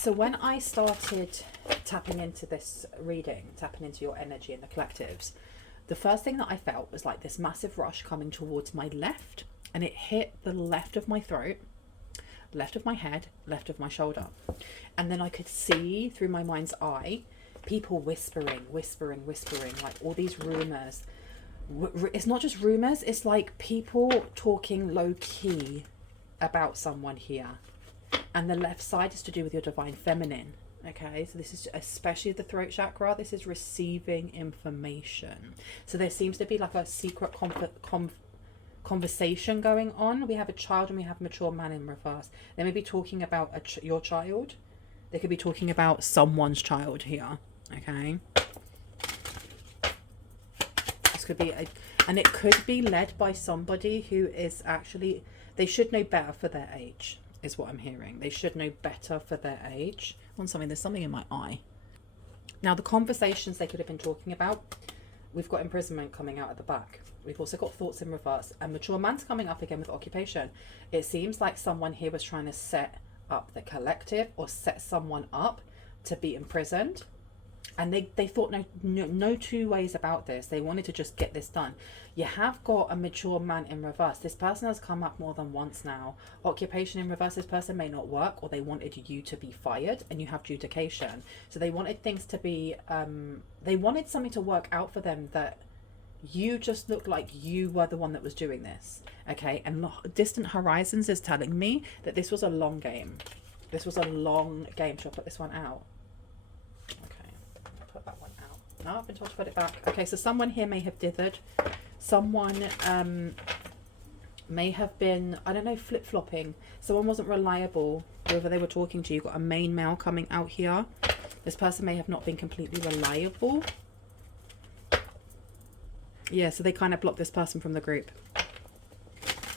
So when I started tapping into this reading, tapping into your energy and the collectives, the first thing that I felt was like this massive rush coming towards my left, and it hit the left of my throat, left of my head, left of my shoulder. And then I could see through my mind's eye people whispering, like all these rumors. It's not just rumors, it's like people talking low key about someone here. And the left side is to do with your divine feminine. Okay, so this is especially the throat chakra. This is receiving information. So there seems to be like a secret conversation going on. We have a child and we have a mature man in reverse. They may be talking about your child. They could be talking about someone's child here. Okay, this could be and it could be led by somebody who is actually, they should know better for their age, is what I'm hearing. They should know better for their age. There's something in my eye. Now, the conversations they could have been talking about, we've got imprisonment coming out at the back. We've also got thoughts in reverse, and mature man's coming up again with occupation. It seems like someone here was trying to set up the collective or set someone up to be imprisoned. And they thought no two ways about this. They wanted to just get this done. You have got a mature man in reverse. This person has come up more than once now. Occupation in reverse, this person may not work, or they wanted you to be fired, and you have judication. So they wanted things to be, they wanted something to work out for them that you just looked like you were the one that was doing this. Okay, and distant horizons is telling me that this was a long game. This was a long game. Should I put this one out? Put that one out. No, I've been told to put it back. Okay, so someone here may have dithered. Someone may have been, I don't know, flip-flopping. Someone wasn't reliable, whoever they were talking to. You've got a main male coming out here. This person may have not been completely reliable. Yeah, so they kind of blocked this person from the group.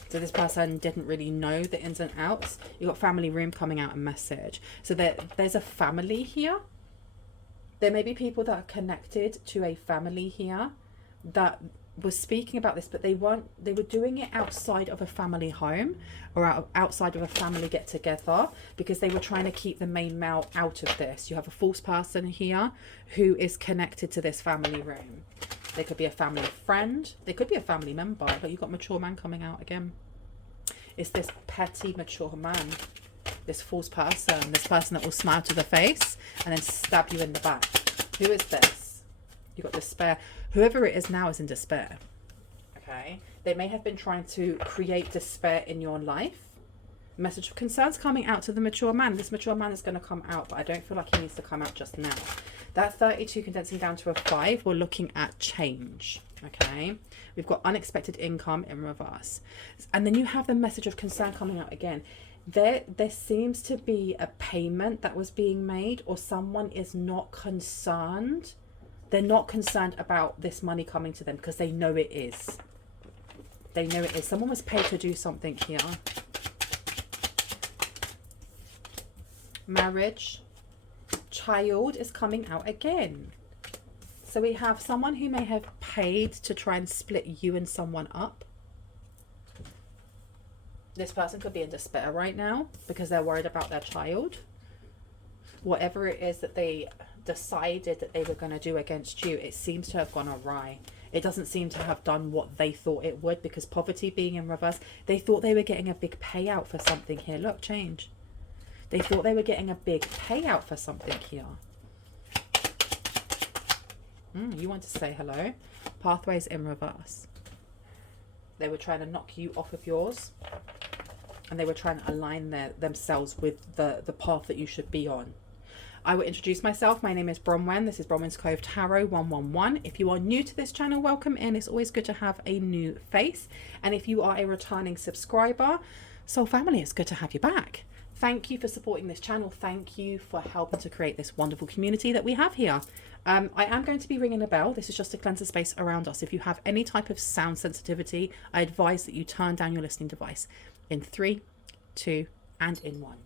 So this person didn't really know the ins and outs. You've got family room coming out, a message. So there's a family here. There may be people that are connected to a family here that was speaking about this, but they were doing it outside of a family home or outside of a family get together, because they were trying to keep the main male out of this. You have a false person here who is connected to this family room. They could be a family friend, they could be a family member, but you've got mature man coming out again. It's this petty mature man, this false person, this person that will smile to the face and then stab you in the back. Who is this? You've got despair. Whoever it is now is in despair. Okay, they may have been trying to create despair in your life. Message of concerns coming out to the mature man. This mature man is going to come out, but I don't feel like he needs to come out just now. That 32 condensing down to a 5, we're looking at change. Okay, we've got unexpected income in reverse, and then you have the message of concern coming out again. There seems to be a payment that was being made, or someone is not concerned. They're not concerned about this money coming to them because they know it is. They know it is. Someone was paid to do something here. Marriage. Child is coming out again. So we have someone who may have paid to try and split you and someone up. This person could be in despair right now because they're worried about their child. Whatever it is that they decided that they were going to do against you, it seems to have gone awry. It doesn't seem to have done what they thought it would, because poverty being in reverse, they thought they were getting a big payout for something here. Look, change. They thought they were getting a big payout for something here. You want to say hello. Pathways in reverse. They were trying to knock you off of yours, and they were trying to align themselves with the path that you should be on. I will introduce myself. My name is Bronwen. This is Bronwen's Cove Tarot 111. If you are new to this channel, welcome in. It's always good to have a new face. And if you are a returning subscriber, soul family, it's good to have you back. Thank you for supporting this channel. Thank you for helping to create this wonderful community that we have here. I am going to be ringing a bell. This is just to cleanse the space around us. If you have any type of sound sensitivity, I advise that you turn down your listening device. In 3, 2, and in 1.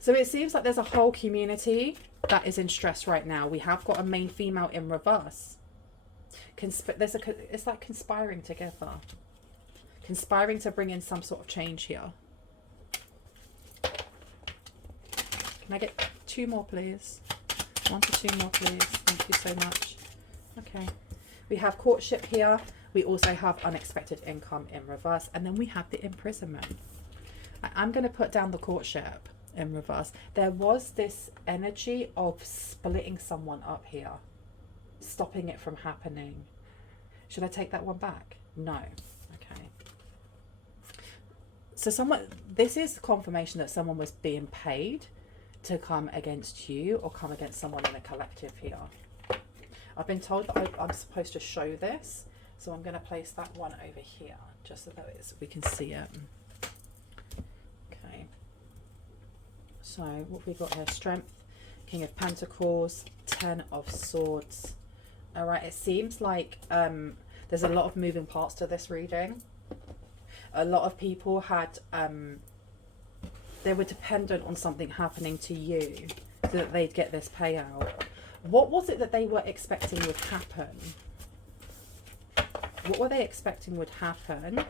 So it seems like there's a whole community that is in stress right now. We have got a main female in reverse. It's like conspiring together. Conspiring to bring in some sort of change here. Can I get 2 more, please? 1 to 2 more, please. Thank you so much. Okay. We have courtship here. We also have unexpected income in reverse. And then we have the imprisonment. I'm going to put down the courtship in reverse. There was this energy of splitting someone up here. Stopping it from happening. Should I take that one back? No. Okay. So this is confirmation that someone was being paid to come against you or come against someone in a collective here. I've been told that I'm supposed to show this, so I'm going to place that one over here just so that we can see it. Okay. So what have we got here? Strength, King of Pentacles, 10 of Swords. All right, it seems like there's a lot of moving parts to this reading. A lot of people had, they were dependent on something happening to you so that they'd get this payout. What was it that they were expecting would happen? What were they expecting would happen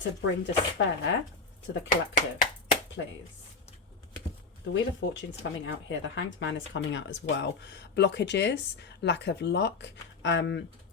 to bring despair to the collective, please? The Wheel of Fortune's coming out here. The Hanged Man is coming out as well. Blockages, lack of luck.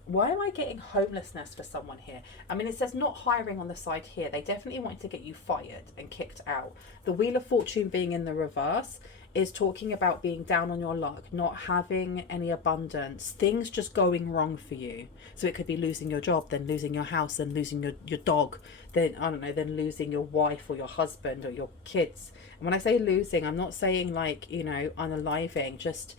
Why am I getting homelessness for someone here? I mean, it says not hiring on the side here. They definitely wanted to get you fired and kicked out. The Wheel of Fortune being in the reverse is talking about being down on your luck, not having any abundance, things just going wrong for you. So it could be losing your job, then losing your house, then losing your dog, then, I don't know, then losing your wife or your husband or your kids. And when I say losing, I'm not saying like, you know, unaliving, just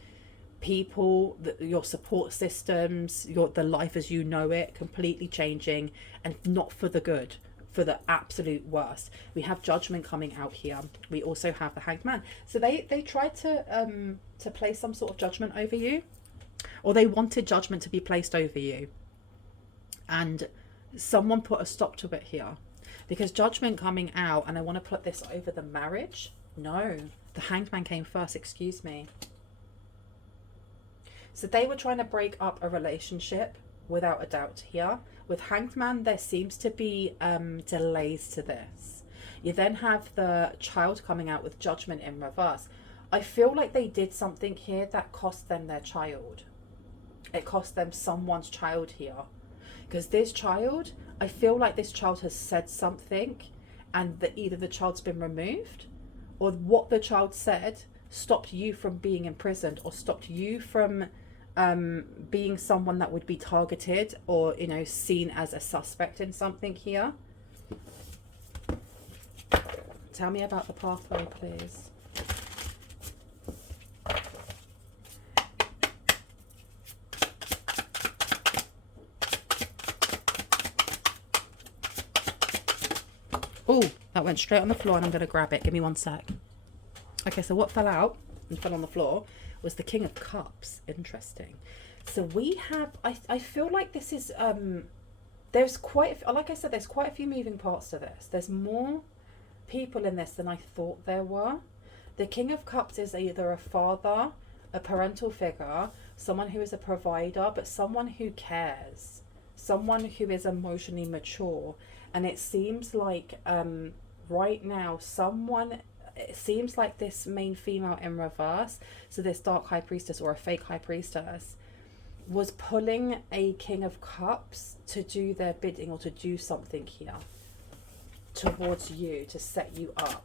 people, your support systems, the life as you know it, completely changing, and not for the good, for the absolute worst. We have Judgment coming out here. We also have the Hanged Man. So they tried to place some sort of judgment over you, or they wanted judgment to be placed over you, and someone put a stop to it here, because Judgment coming out, and I want to put this over the marriage. No, the Hanged Man came first, excuse me. So they were trying to break up a relationship, without a doubt here. With Hanged Man, there seems to be delays to this. You then have the Child coming out with Judgment in reverse. I feel like they did something here that cost them their child. It cost them someone's child here. Because this child, I feel like this child has said something, and that either the child's been removed, or what the child said stopped you from being imprisoned, or stopped you from being someone that would be targeted, or, you know, seen as a suspect in something here. Tell me about the pathway, please. Oh, that went straight on the floor, and I'm going to grab it. Give me 1 sec. Okay, so what fell out and fell on the floor was the King of Cups. Interesting. So we have, I feel like this is, there's quite, like I said, there's quite a few moving parts to this. There's more people in this than I thought there were. The King of Cups is either a father, a parental figure, someone who is a provider, but someone who cares, someone who is emotionally mature. And it seems like right now it seems like this main female in reverse, so this dark high priestess or a fake high priestess, was pulling a King of Cups to do their bidding, or to do something here towards you, to set you up.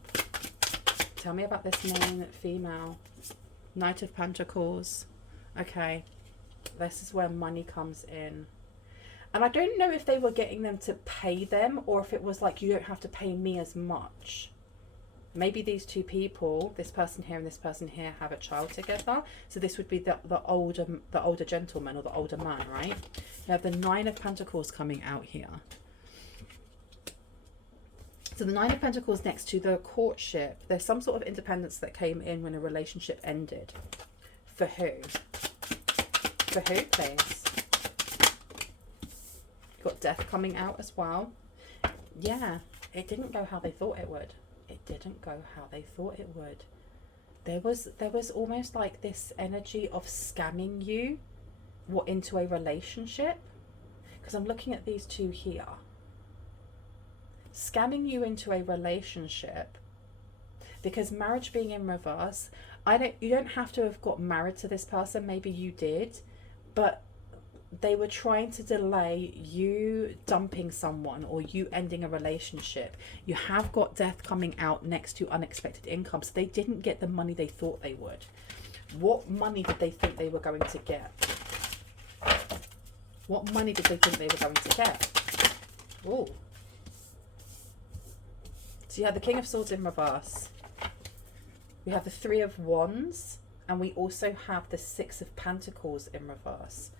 Tell me about this main female. Knight of Pentacles. Okay, this is where money comes in. And I don't know if they were getting them to pay them, or if it was like, you don't have to pay me as much. Maybe these two people, this person here and this person here, have a child together. So this would be the older gentleman, or the older man, right? You have the Nine of Pentacles coming out here. So the Nine of Pentacles next to the courtship. There's some sort of independence that came in when a relationship ended. For who? For who, please? You've got Death coming out as well. Yeah, it didn't go how they thought it would. It didn't go how they thought it would. There was almost like this energy of scamming you what, into a relationship? Because I'm looking at these two here. Scamming you into a relationship, because marriage being in reverse, you don't have to have got married to this person, maybe you did, but they were trying to delay you dumping someone or you ending a relationship. You have got death coming out next to unexpected income, so they didn't get the money they thought they would. What money did they think they were going to get? What money did they think they were going to get? Oh. So you have the King of Swords in reverse. We have the Three of Wands, and we also have the Six of Pentacles in reverse.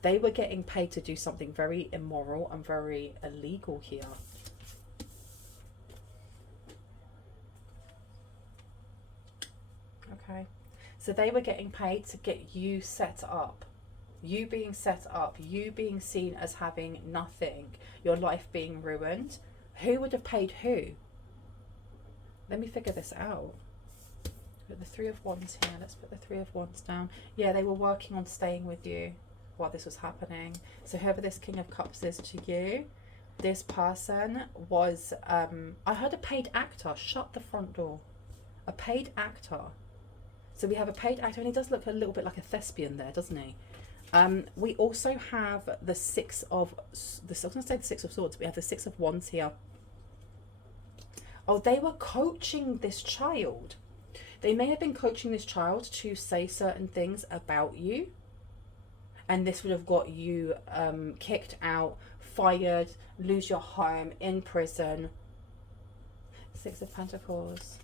They were getting paid to do something very immoral and very illegal here. Okay. So they were getting paid to get you set up. You being set up, you being seen as having nothing, your life being ruined. Who would have paid who? Let me figure this out. Put the Three of Wands here. Let's put the Three of Wands down. Yeah, they were working on staying with you while this was happening. So whoever this King of Cups is to you, this person was, I heard a paid actor. Shut the front door. A paid actor. So we have a paid actor, and he does look a little bit like a thespian there, doesn't he? We also have the Six of, I was going to say the Six of Swords, but we have the Six of Wands here. Oh, they were coaching this child. They may have been coaching this child to say certain things about you. And this would have got you kicked out, fired, lose your home, in prison. Six of Pentacles.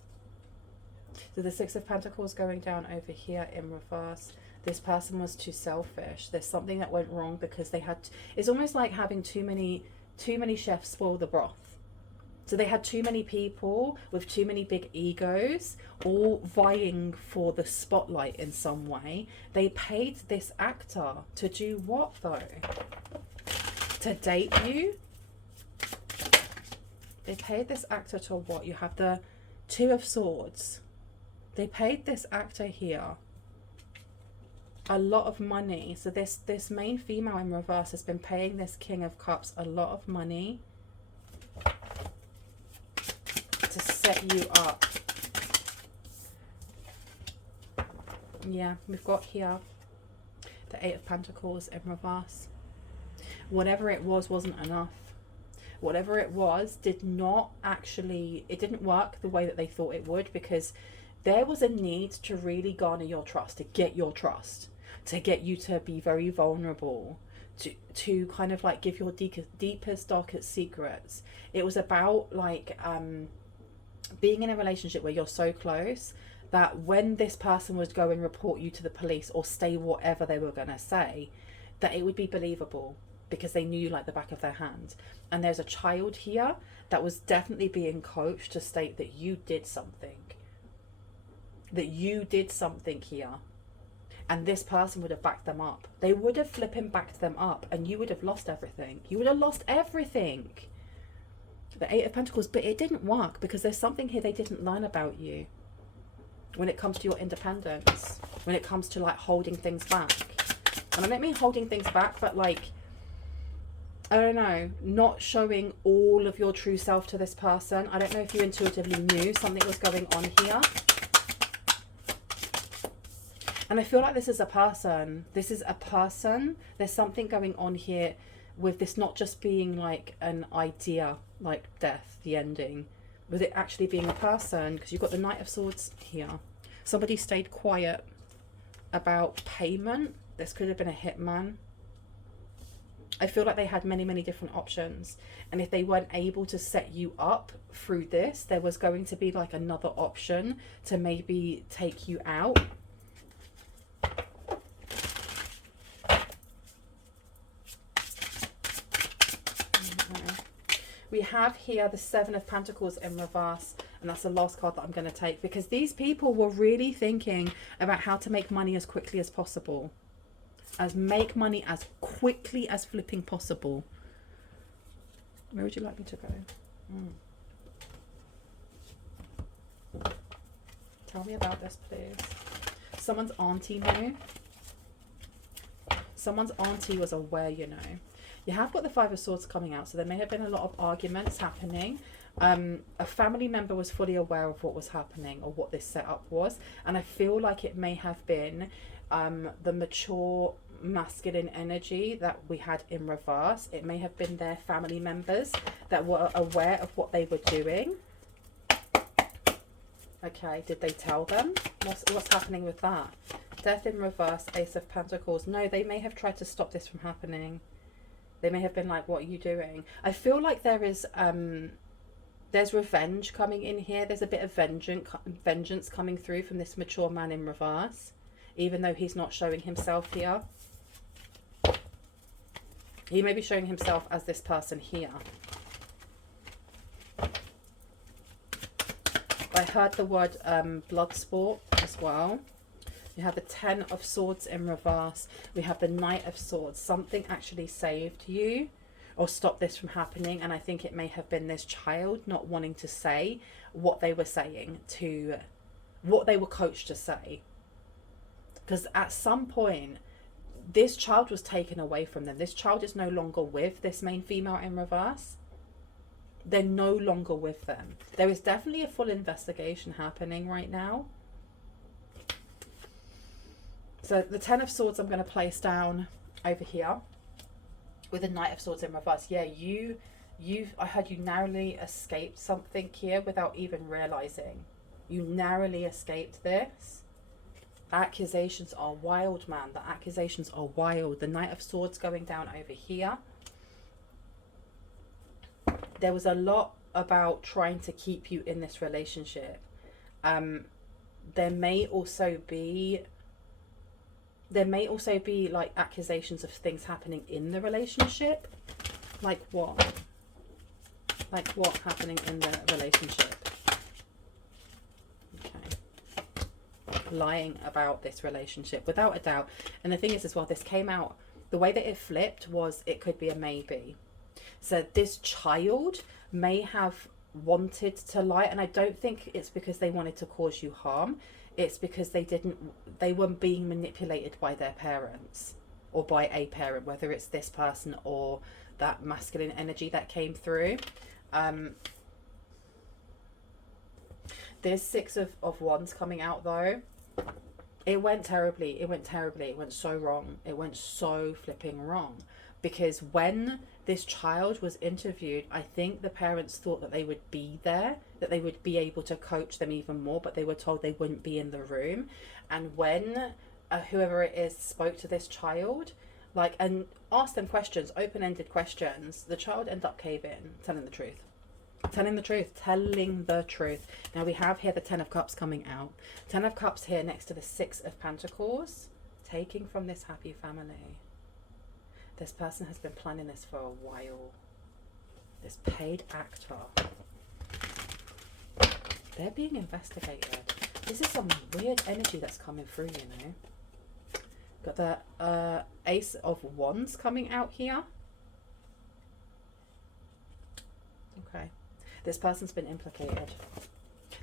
So the Six of Pentacles going down over here in reverse. This person was too selfish. There's something that went wrong because they had... It's almost like having too many chefs spoil the broth. So they had too many people with too many big egos, all vying for the spotlight in some way. They paid this actor to do what, though? To date you? They paid this actor to what? You have the Two of Swords. They paid this actor here a lot of money. So this main female in reverse has been paying this King of Cups a lot of money to set you up. Yeah, we've got here the Eight of Pentacles in reverse. Whatever it was wasn't enough. Whatever it was did not actually, it didn't work the way that they thought it would, because there was a need to really garner your trust, to get your trust, to get you to be very vulnerable, to kind of like give your deepest, darkest secrets. It was about like being in a relationship where you're so close that when this person would go and report you to the police or say whatever they were going to say, that it would be believable because they knew you like the back of their hand. And there's a child here that was definitely being coached to state that you did something. That you did something here. And this person would have backed them up. They would have flipping backed them up, and you would have lost everything. You would have lost everything. The Eight of Pentacles, but it didn't work because there's something here they didn't learn about you when it comes to your independence, when it comes to like holding things back. And I don't mean holding things back, but like, I don't know, not showing all of your true self to this person. I don't know if you intuitively knew something was going on here. And I feel like this is a person. This is a person. There's something going on here with this not just being like an idea, like death, the ending, with it actually being a person, because you've got the Knight of Swords here. Somebody stayed quiet about payment. This could have been a hitman. I feel like they had many, many different options. And if they weren't able to set you up through this, there was going to be like another option to maybe take you out. We have here the Seven of Pentacles in reverse, and that's the last card that I'm going to take, because these people were really thinking about how to make money as quickly as possible. Make money as quickly as flipping possible. Where would you like me to go? Tell me about this, please. Someone's auntie knew. Someone's auntie was aware, you know. You have got the Five of Swords coming out, so there may have been a lot of arguments happening. A family member was fully aware of what was happening or what this setup was, and I feel like it may have been the mature masculine energy that we had in reverse. It may have been their family members that were aware of what they were doing. Okay, did they tell them? What's happening with that? Death in reverse, Ace of Pentacles. No, they may have tried to stop this from happening. They may have been like, what are you doing? I feel like there's revenge coming in here. There's a bit of vengeance coming through from this mature man in reverse, even though he's not showing himself here. He may be showing himself as this person here. I heard the word blood sport as well. We have the Ten of Swords in reverse. We have the Knight of Swords. Something actually saved you or stopped this from happening. And I think it may have been this child not wanting to say what they were saying to what they were coached to say. Because at some point, this child was taken away from them. This child is no longer with this main female in reverse. They're no longer with them. There is definitely a full investigation happening right now. So the Ten of Swords I'm going to place down over here with the Knight of Swords in reverse. Yeah, I heard you narrowly escaped something here without even realizing. You narrowly escaped this. Accusations are wild, man. The accusations are wild. The Knight of Swords going down over here. There was a lot about trying to keep you in this relationship. There may also be like accusations of things happening in the relationship. Like what? Like what happening in the relationship? Okay. Lying about this relationship, without a doubt. And the thing is as well, this came out, the way that it flipped was it could be a maybe. So this child may have wanted to lie, and I don't think it's because they wanted to cause you harm. It's because they were being manipulated by their parents or by a parent, whether it's this person or that masculine energy that came through. There's Six of Wands coming out though. It went terribly. It went terribly. It went so wrong. It went so flipping wrong. Because when this child was interviewed, I think the parents thought that they would be there, that they would be able to coach them even more, but they were told they wouldn't be in the room. And when whoever it is spoke to this child, like, and asked them questions, open-ended questions, the child ended up caving, telling the truth. Telling the truth. Now we have here the Ten of Cups coming out. Ten of Cups here next to the Six of Pentacles, taking from this happy family. This person has been planning this for a while. This paid actor. They're being investigated. This is some weird energy that's coming through, you know. Got the Ace of Wands coming out here. Okay. This person's been implicated.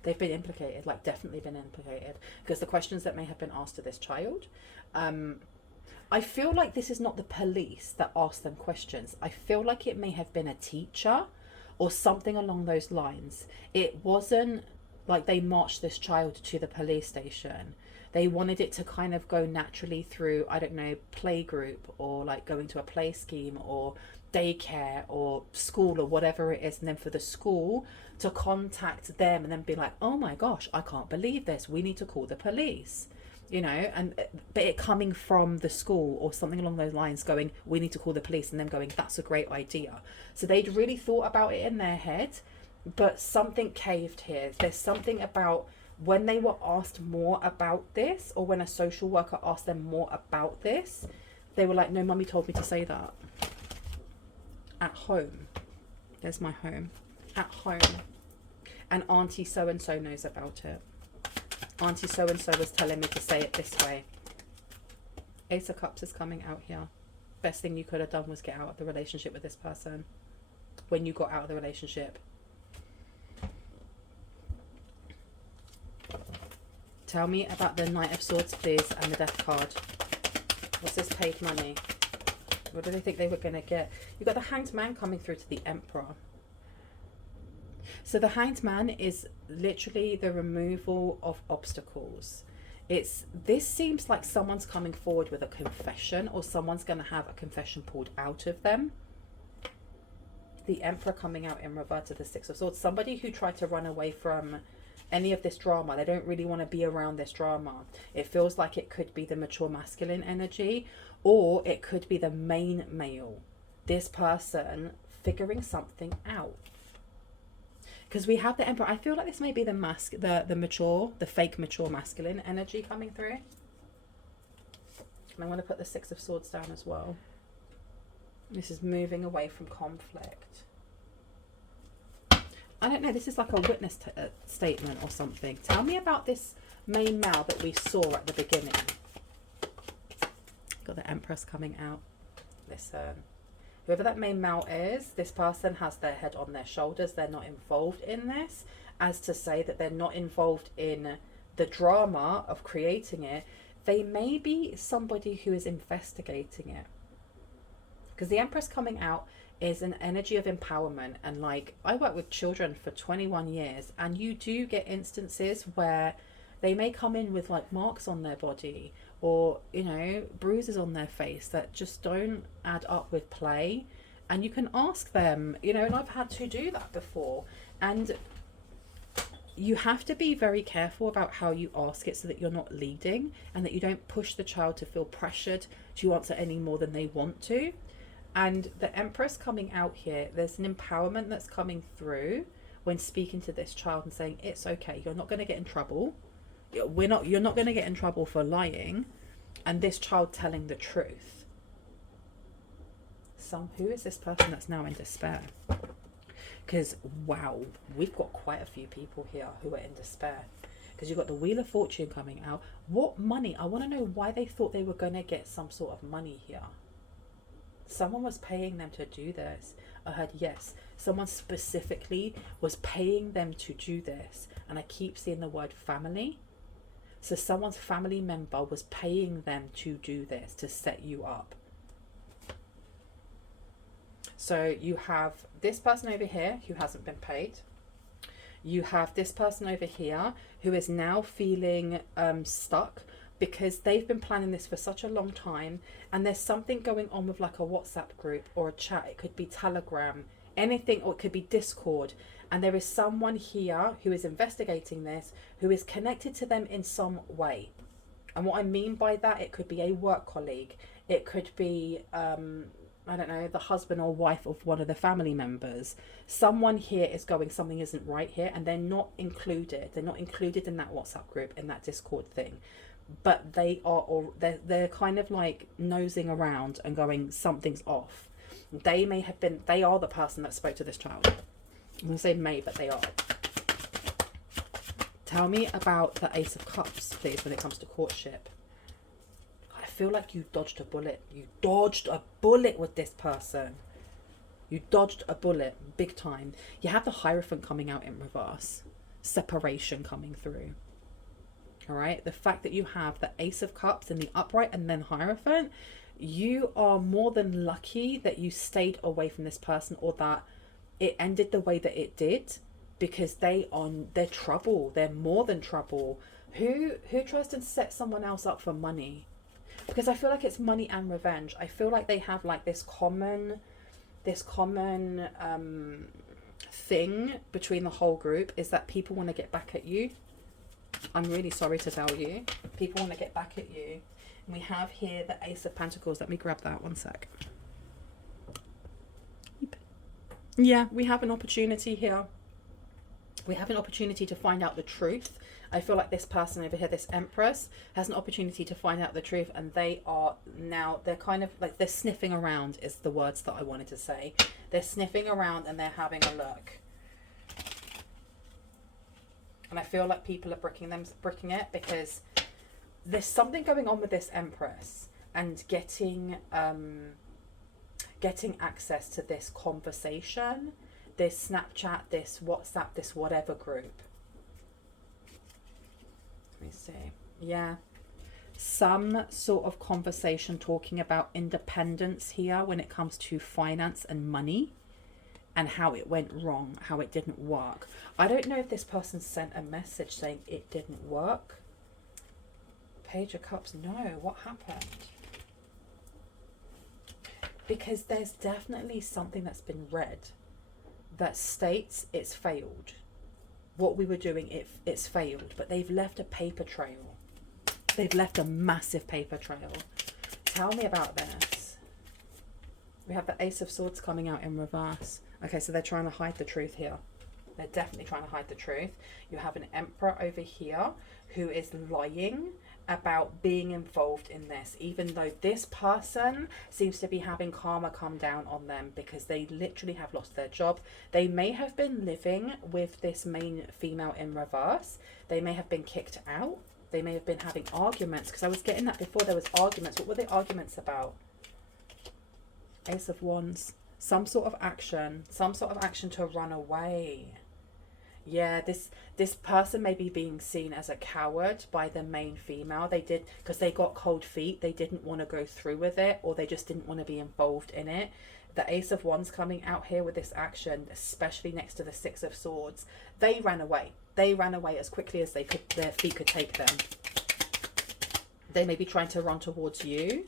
They've been implicated, like definitely been implicated. Because the questions that may have been asked to this child, I feel like this is not the police that asked them questions. I feel like it may have been a teacher or something along those lines. It wasn't like they marched this child to the police station. They wanted it to kind of go naturally through, I don't know, playgroup or like going to a play scheme or daycare or school or whatever it is. And then for the school to contact them and then be like, oh my gosh, I can't believe this. We need to call the police. You know, but it coming from the school or something along those lines going, we need to call the police, and them going, that's a great idea. So they'd really thought about it in their head, but something caved here. There's something about when they were asked more about this, or when a social worker asked them more about this, they were like, no, mummy told me to say that. At home. There's my home. At home. And auntie so-and-so knows about it. Auntie so-and-so was telling me to say it this way. Ace of Cups is coming out here. Best thing you could have done was get out of the relationship with this person. When you got out of the relationship. Tell me about the Knight of Swords, please, and the Death card. What's this paid money? What do they think they were going to get? You've got the Hanged Man coming through to the Emperor. So the Hanged Man is literally the removal of obstacles. This seems like someone's coming forward with a confession, or someone's going to have a confession pulled out of them. The Emperor coming out in reverse of the Six of Swords. Somebody who tried to run away from any of this drama. They don't really want to be around this drama. It feels like it could be the mature masculine energy, or it could be the main male. This person figuring something out. Because we have the Emperor. I feel like this may be the fake mature masculine energy coming through. And I'm going to put the Six of Swords down as well. This is moving away from conflict. I don't know, this is like a witness statement or something. Tell me about this main male that we saw at the beginning. Got the Empress coming out. Listen, whoever that main male is, this person has their head on their shoulders. They're not involved in this, as to say that they're not involved in the drama of creating it. They may be somebody who is investigating it. Because the Empress coming out is an energy of empowerment. And like, I work with children for 21 years, and you do get instances where they may come in with like marks on their body, or, you know, bruises on their face that just don't add up with play. And you can ask them, you know, and I've had to do that before. And you have to be very careful about how you ask it, so that you're not leading, and that you don't push the child to feel pressured to answer any more than they want to. And the Empress coming out here, there's an empowerment that's coming through when speaking to this child and saying, it's okay, you're not going to get in trouble. You're not going to get in trouble for lying. And this child telling the truth. Who is this person that's now in despair? Because, wow, we've got quite a few people here who are in despair. Because you've got the Wheel of Fortune coming out. What money? I want to know why they thought they were going to get some sort of money here. Someone was paying them to do this. I heard, yes, someone specifically was paying them to do this. And I keep seeing the word family. So someone's family member was paying them to do this, to set you up. So you have this person over here who hasn't been paid. You have this person over here who is now feeling stuck, because they've been planning this for such a long time, and there's something going on with like a WhatsApp group or a chat. It could be Telegram, anything, or it could be Discord. And there is someone here who is investigating this, who is connected to them in some way. And what I mean by that, it could be a work colleague. It could be, I don't know, the husband or wife of one of the family members. Someone here is going, something isn't right here, and they're not included. They're not included in that WhatsApp group, in that Discord thing. But they are, or they're kind of like nosing around and going, something's off. They are the person that spoke to this child. I'm going to say may, but they are. Tell me about the Ace of Cups, please, when it comes to courtship. I feel like you dodged a bullet. You dodged a bullet with this person. You dodged a bullet, big time. You have the Hierophant coming out in reverse. Separation coming through. All right, the fact that you have the Ace of Cups in the upright and then Hierophant, you are more than lucky that you stayed away from this person, or that it ended the way that it did, because they're trouble. They're more than trouble. Who tries to set someone else up for money? Because I feel like it's money and revenge. I feel like they have like this common thing between the whole group, is that people want to get back at you. I'm really sorry to tell you. People want to get back at you. And we have here the Ace of Pentacles. Let me grab that one sec. Yeah, we have an opportunity here. We have an opportunity to find out the truth. I feel like this person over here, this Empress, has an opportunity to find out the truth, and they're kind of like, they're sniffing around is the words that I wanted to say. They're sniffing around and they're having a look. And I feel like people are bricking it, because there's something going on with this Empress and getting access to this conversation, this Snapchat, this WhatsApp, this whatever group. Let me see. Yeah. some sort of conversation talking about independence here when it comes to finance and money, and how it went wrong, how it didn't work. I don't know if this person sent a message saying it didn't work. Page of Cups, no, what happened? Because there's definitely something that's been read that states it's failed. What we were doing, it's failed, but they've left a paper trail. They've left a massive paper trail. Tell me about this. We have the Ace of Swords coming out in reverse. Okay, so they're trying to hide the truth here. They're definitely trying to hide the truth. You have an Emperor over here who is lying about being involved in this, even though this person seems to be having karma come down on them because they literally have lost their job. They may have been living with this main female in reverse. They may have been kicked out. They may have been having arguments, because I was getting that before. There was arguments. What were the arguments about? Ace of Wands. Some sort of action to run away. Yeah, this person may be being seen as a coward by the main female. They did, because they got cold feet. They didn't want to go through with it, or they just didn't want to be involved in it. The Ace of Wands coming out here with this action, especially next to the Six of Swords. They ran away. They ran away as quickly as they could. Their feet could take them. They may be trying to run towards you.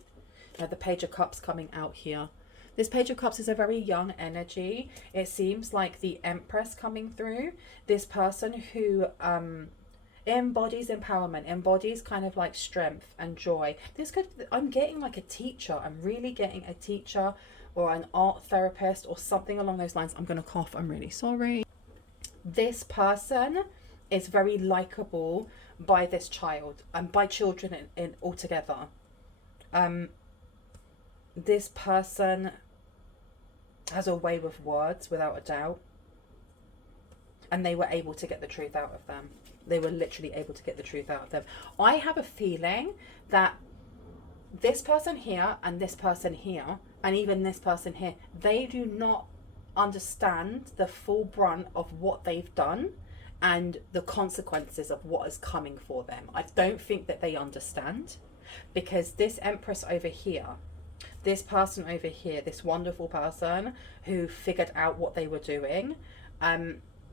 Now the Page of Cups coming out here. This Page of Cups is a very young energy. It seems like the Empress coming through. This person who embodies empowerment, embodies kind of like strength and joy. I'm getting like a teacher. I'm really getting a teacher or an art therapist or something along those lines. I'm going to cough. I'm really sorry. This person is very likable by this child and by children in altogether. This person has a way with words, without a doubt. And they were able to get the truth out of them. They were literally able to get the truth out of them. I have a feeling that this person here and this person here, and even this person here, they do not understand the full brunt of what they've done and the consequences of what is coming for them. I don't think that they understand, because this Empress over here, this person over here, this wonderful person who figured out what they were doing,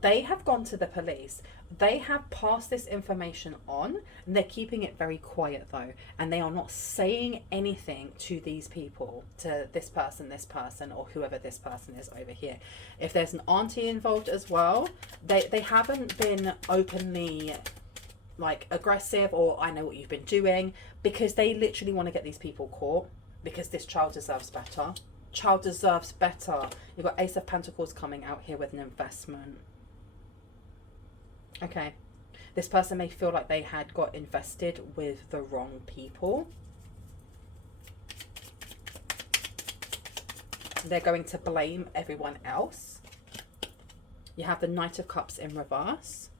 they have gone to the police. They have passed this information on, and they're keeping it very quiet though, and they are not saying anything to these people, to this person, or whoever this person is over here. If there's an auntie involved as well, they haven't been openly like aggressive or I know what you've been doing, because they literally want to get these people caught. Because this child deserves better. Child deserves better. You've got Ace of Pentacles coming out here with an investment. Okay. This person may feel like they had got invested with the wrong people. They're going to blame everyone else. You have the Knight of Cups in reverse.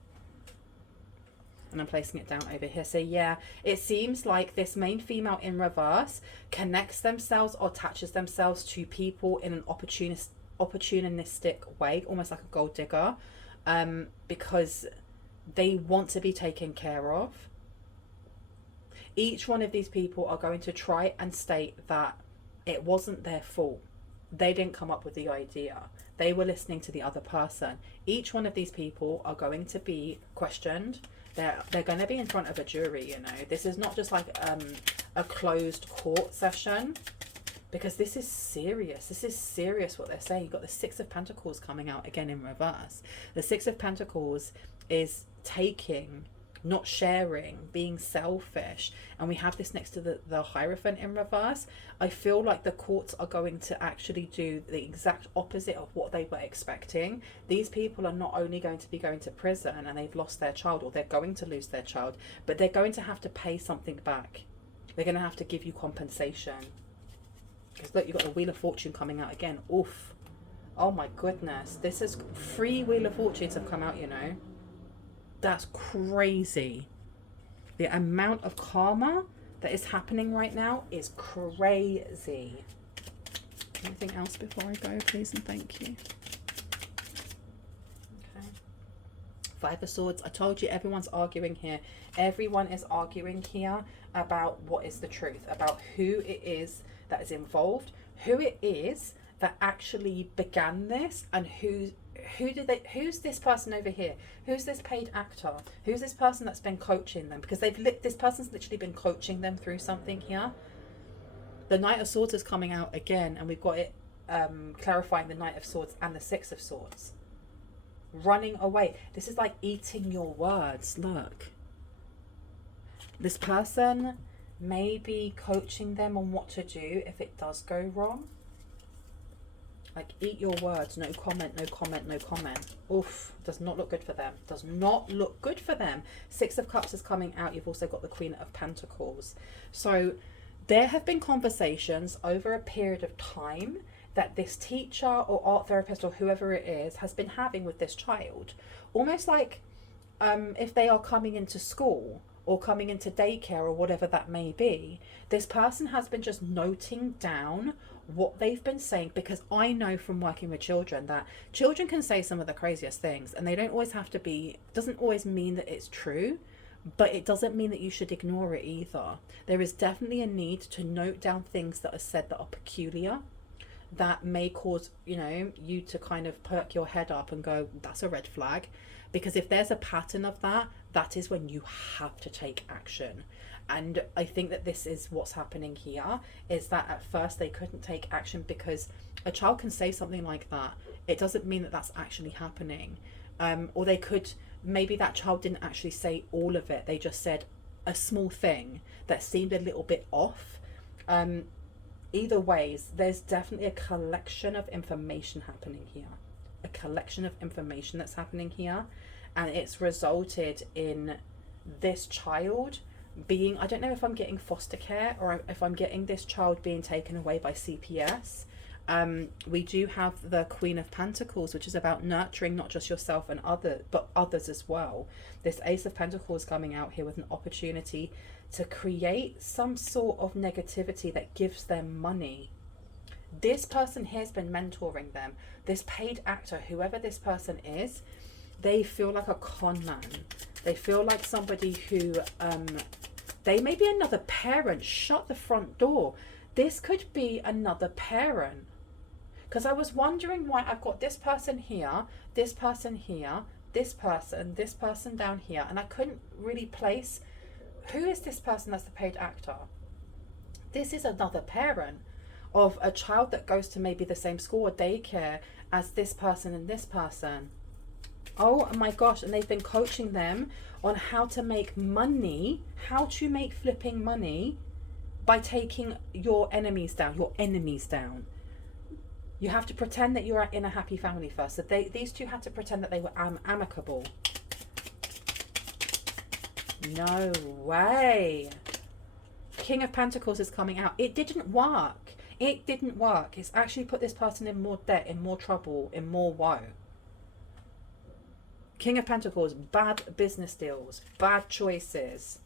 And I'm placing it down over here. So yeah, it seems like this main female in reverse connects themselves or attaches themselves to people in an opportunistic way, almost like a gold digger, because they want to be taken care of. Each one of these people are going to try and state that it wasn't their fault. They didn't come up with the idea. They were listening to the other person. Each one of these people are going to be questioned. They're going to be in front of a jury, you know. This is not just like a closed court session, because this is serious. This is serious what they're saying. You've got the Six of Pentacles coming out again in reverse. The Six of Pentacles is taking, not sharing, being selfish. And we have this next to the Hierophant in reverse. I feel like the courts are going to actually do the exact opposite of what they were expecting. These people are not only going to be going to prison and they've lost their child, or they're going to lose their child, but they're going to have to pay something back. They're going to have to give you compensation. Because look, you've got the Wheel of Fortune coming out again. Oof. Oh my goodness. This is 3 Wheel of Fortunes have come out, you know. That's crazy. The amount of karma that is happening right now is crazy. Anything else before I go, please and thank you? Okay. Five of Swords. I told you, everyone's arguing here. Everyone is arguing here about what is the truth, about who it is that is involved, who it is that actually began this, and who's this person over here, who's this paid actor, who's this person that's been coaching them, because this person's literally been coaching them through something here. The Knight of Swords is coming out again, and we've got it clarifying the Knight of Swords and the Six of Swords. Running away. This is like eating your words. Look, this person may be coaching them on what to do if it does go wrong. Like, eat your words. No comment, no comment, no comment. Oof, does not look good for them. Does not look good for them. Six of Cups is coming out. You've also got the Queen of Pentacles. So there have been conversations over a period of time that this teacher or art therapist or whoever it is has been having with this child. Almost like if they are coming into school or coming into daycare or whatever that may be, this person has been just noting down what they've been saying, because I know from working with children that children can say some of the craziest things, and they don't always have to be, doesn't always mean that it's true, but it doesn't mean that you should ignore it either. There is definitely a need to note down things that are said that are peculiar, that may cause, you know, you to kind of perk your head up and go, that's a red flag. Because if there's a pattern of that, that is when you have to take action. And I think that this is what's happening here, is that at first they couldn't take action because a child can say something like that. It doesn't mean that that's actually happening. Or they could, maybe that child didn't actually say all of it. They just said a small thing that seemed a little bit off. Either ways, there's definitely a collection of information happening here. A collection of information that's happening here. And it's resulted in this child being, I don't know if I'm getting foster care or if I'm getting this child being taken away by CPS. We do have the Queen of Pentacles, which is about nurturing not just yourself and but others as well. This Ace of Pentacles coming out here with an opportunity to create some sort of negativity that gives them money. This person here has been mentoring them. This paid actor, whoever this person is, they feel like a con man. They feel like somebody who, they may be another parent. Shut the front door. This could be another parent. Because I was wondering why I've got this person here, this person here, this person down here, and I couldn't really place who is this person that's the paid actor. This is another parent of a child that goes to maybe the same school or daycare as this person and this person. Oh my gosh, and they've been coaching them on how to make money, how to make flipping money by taking your enemies down, You have to pretend that you're in a happy family first. So these two had to pretend that they were amicable. No way. King of Pentacles is coming out. It didn't work. It didn't work. It's actually put this person in more debt, in more trouble, in more woe. King of Pentacles, bad business deals, bad choices.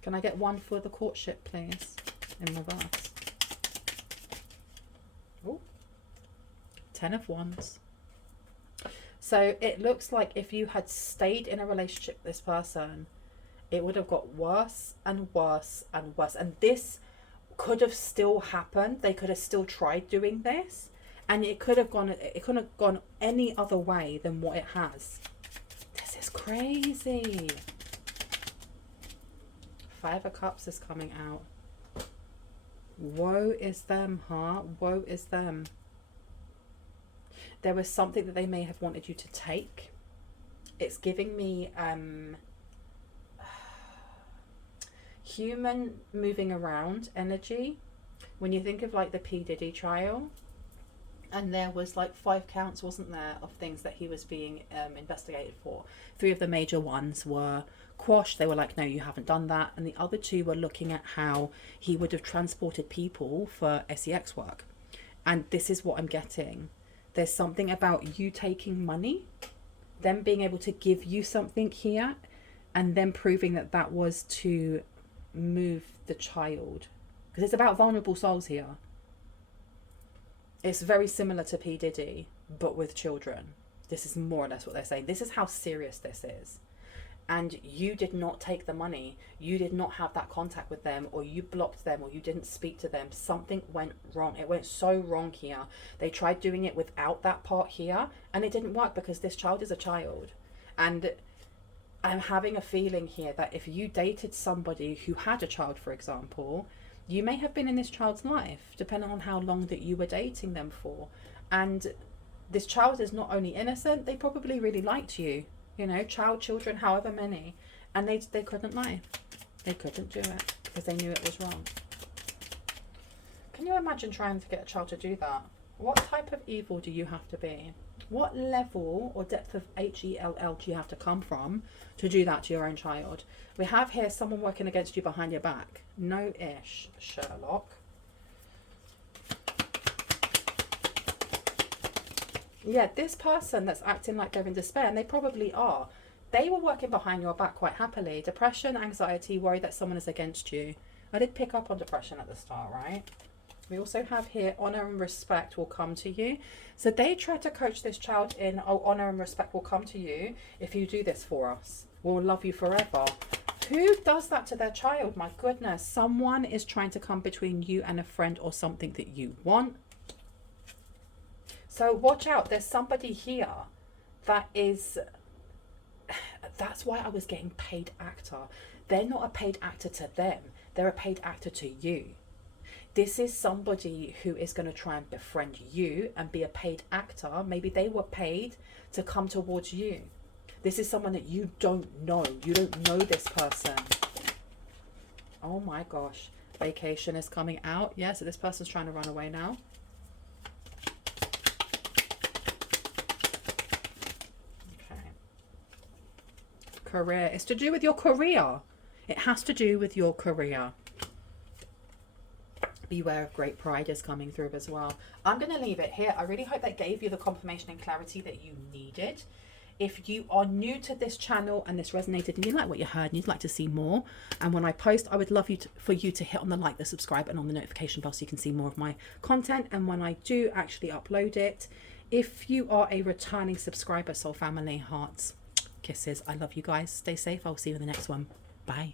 Can I get one for the courtship, please, in reverse? Oh, 10 of Wands. So it looks like if you had stayed in a relationship with this person, it would have got worse and worse and worse. And this could have still happened. They could have still tried doing this. And it couldn't have gone any other way than what it has. This is crazy. Five of Cups is coming out. Woe is them, huh? Woe is them. There was something that they may have wanted you to take. It's giving me human moving around energy. When you think of like the P. Diddy trial, and there was like 5 counts, wasn't there, of things that he was being investigated for. 3 of the major ones were quashed. They were like, no, you haven't done that. And the other 2 were looking at how he would have transported people for sex work. And this is what I'm getting. There's something about you taking money, them being able to give you something here, and then proving that that was to move the child. Because it's about vulnerable souls here. It's very similar to P. Diddy, but with children. This is more or less what they're saying. This is how serious this is. And you did not take the money. You did not have that contact with them, or you blocked them, or you didn't speak to them. Something went wrong. It went so wrong here. They tried doing it without that part here, and it didn't work because this child is a child. And I'm having a feeling here that if you dated somebody who had a child, for example, you may have been in this child's life, depending on how long that you were dating them for. And this child is not only innocent, they probably really liked you. You know, children, however many, and they couldn't lie. They couldn't do it because they knew it was wrong. Can you imagine trying to get a child to do that? What type of evil do you have to be? What level or depth of HELL do you have to come from to do that to your own child? We have here someone working against you behind your back. No-ish, Sherlock. Yeah, this person that's acting like they're in despair, and they probably are, they were working behind your back quite happily. Depression, anxiety, worry that someone is against you. I did pick up on depression at the start, right? We also have here honour and respect will come to you. So they tried to coach this child in, oh, honour and respect will come to you if you do this for us. We'll love you forever. Who does that to their child? My goodness. Someone is trying to come between you and a friend or something that you want. So watch out, there's somebody here that is, that's why I was getting paid actor. They're not a paid actor to them, they're a paid actor to you. This is somebody who is going to try and befriend you and be a paid actor. Maybe they were paid to come towards you. This is someone that you don't know. You don't know this person. Oh my gosh. Vacation is coming out. Yeah, so this person's trying to run away now. Career. It's to do with your career. It has to do with your career. Beware of great pride is coming through as well. I'm going to leave it here. I really hope that gave you the confirmation and clarity that you needed. If you are new to this channel and this resonated and you like what you heard and you'd like to see more, and when I post, I would love for you to hit on the like, the subscribe, and on the notification bell so you can see more of my content. And when I do actually upload it, if you are a returning subscriber, soul family, hearts, kisses, I love you guys. Stay safe. I'll see you in the next one. Bye.